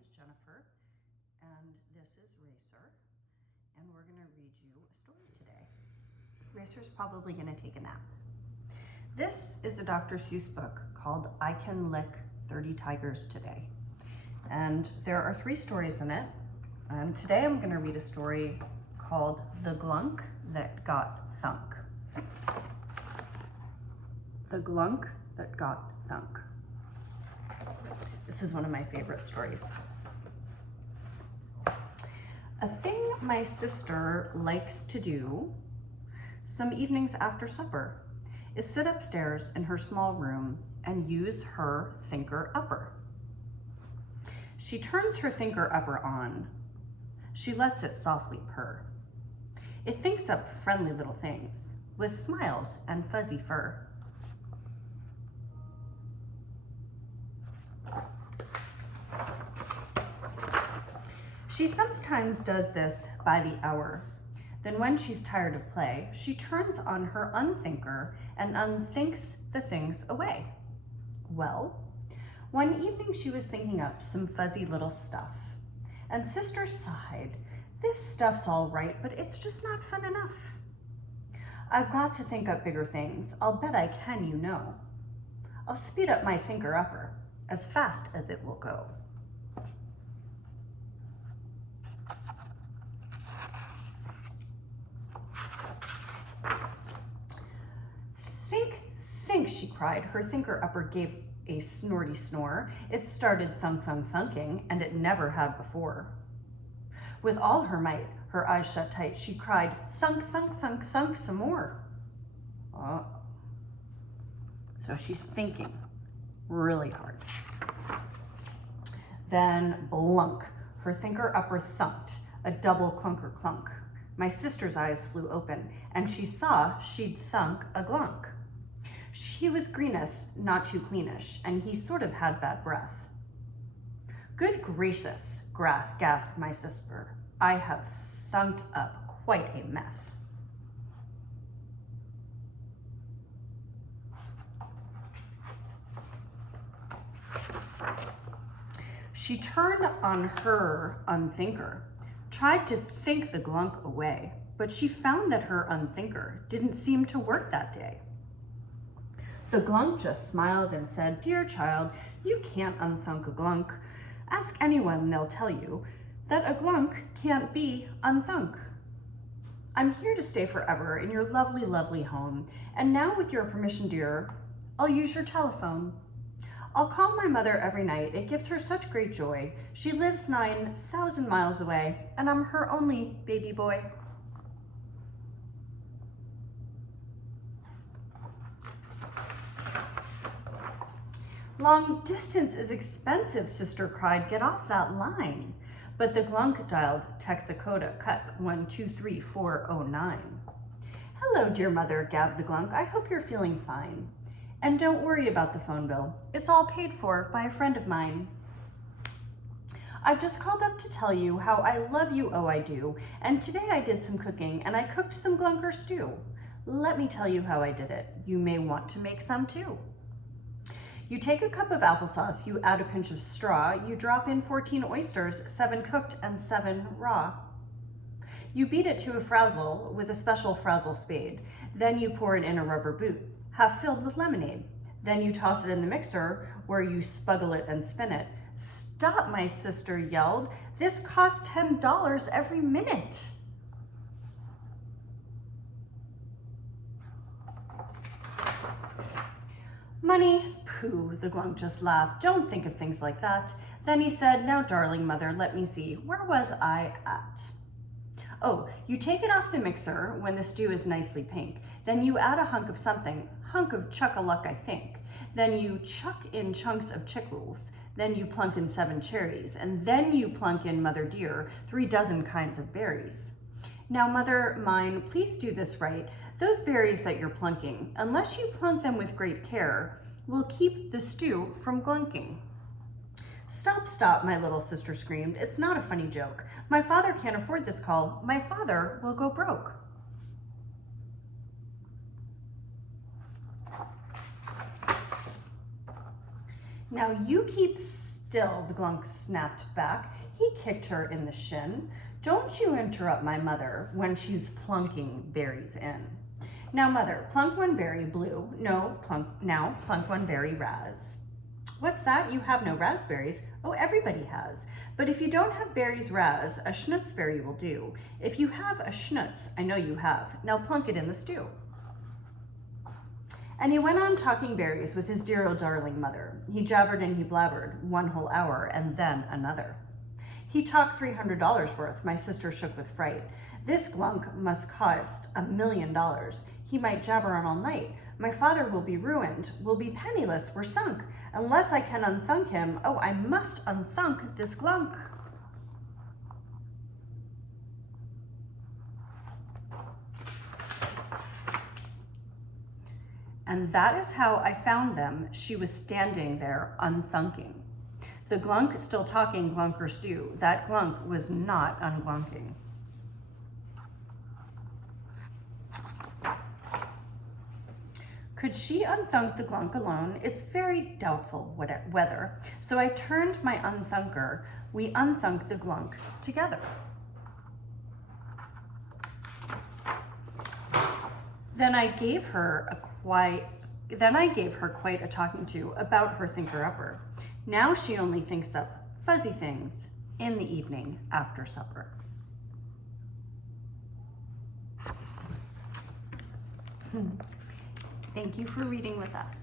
is Jennifer, and this is Racer, and we're going to read you a story today. Racer's probably going to take a nap. This is a Dr. Seuss book called I Can Lick 30 Tigers Today, and there are 3 stories in it, and today I'm going to read a story called The Glunk That Got Thunk. The Glunk That Got Thunk. This is one of my favorite stories. A thing my sister likes to do some evenings after supper is sit upstairs in her small room and use her thinker upper. She turns her thinker upper on. She lets it softly purr. It thinks up friendly little things with smiles and fuzzy fur. She sometimes does this by the hour. Then when she's tired of play, she turns on her unthinker and unthinks the things away. Well, one evening she was thinking up some fuzzy little stuff, and sister sighed, "This stuff's all right, but it's just not fun enough. I've got to think up bigger things. I'll bet I can, you know. I'll speed up my thinker upper as fast as it will go." Think, she cried. Her thinker upper gave a snorty snore. It started thunk, thunk, thunking, and it never had before. With all her might, her eyes shut tight, she cried, "Thunk, thunk, thunk, thunk some more." Oh. So she's thinking really hard. Then blunk, her thinker upper thunked, a double clunker clunk. My sister's eyes flew open, and she saw she'd thunk a glunk. She was greenish, not too cleanish, and he sort of had bad breath. "Good gracious," gasped my sister, "I have thunked up quite a mess." She turned on her unthinker, tried to think the glunk away, but she found that her unthinker didn't seem to work that day. The glunk just smiled and said, "Dear child, you can't unthunk a glunk. Ask anyone, they'll tell you that a glunk can't be unthunk. I'm here to stay forever in your lovely, lovely home, and now with your permission, dear, I'll use your telephone. I'll call my mother every night. It gives her such great joy. She lives 9,000 miles away, and I'm her only baby boy." "Long distance is expensive," sister cried. "Get off that line." But the glunk dialed Texacoda, cut 123409. "Hello, dear mother," gabbed the glunk. "I hope you're feeling fine. And don't worry about the phone bill. It's all paid for by a friend of mine. I've just called up to tell you how I love you, oh I do. And today I did some cooking, and I cooked some glunker stew. Let me tell you how I did it. You may want to make some too. You take a cup of applesauce, you add a pinch of straw, you drop in 14 oysters, 7 cooked and 7 raw. You beat it to a frazzle with a special frazzle spade. Then you pour it in a rubber boot, half filled with lemonade. Then you toss it in the mixer where you spuggle it and spin it." "Stop," my sister yelled. "This costs $10 every minute." "Money? Pooh," the glunk just laughed. "Don't think of things like that." Then he said, "Now, darling mother, let me see. Where was I at? Oh, you take it off the mixer when the stew is nicely pink. Then you add a hunk of something, hunk of chuck-a-luck, I think. Then you chuck in chunks of chickles. Then you plunk in 7 cherries. And then you plunk in, mother dear, 3 dozen kinds of berries. Now, mother mine, please do this right. Those berries that you're plunking, unless you plunk them with great care, will keep the stew from glunking." "Stop, stop," my little sister screamed. "It's not a funny joke. My father can't afford this call. My father will go broke." Now you keep Still, the glunk snapped back. He kicked her in the shin. Don't you interrupt my mother when she's plunking berries in. Now, mother, plunk one berry blue. No, plunk one berry raz. What's that? You have no raspberries? Oh, everybody has. But if you don't have berries raz, a schnutzberry will do. If you have a schnutz, I know you have. Now plunk it in the stew. And he went on talking berries with his dear old darling mother. He jabbered and he blabbered 1 whole hour and then another. He talked $300 worth. My sister shook with fright. This glunk must cost $1 million. He might jabber on all night. My father will be ruined. We'll be penniless. We're sunk. Unless I can unthunk him. Oh, I must unthunk this glunk. And that is how I found them. She was standing there unthunking. The glunk still talking glunkers do. That glunk was not unglunking. Could she unthunk the glunk alone? It's very doubtful whether. So I turned my unthunker. We unthunk the glunk together. Then I gave her quite a talking to about her thinker-upper. Now she only thinks up fuzzy things in the evening after supper. Thank you for reading with us.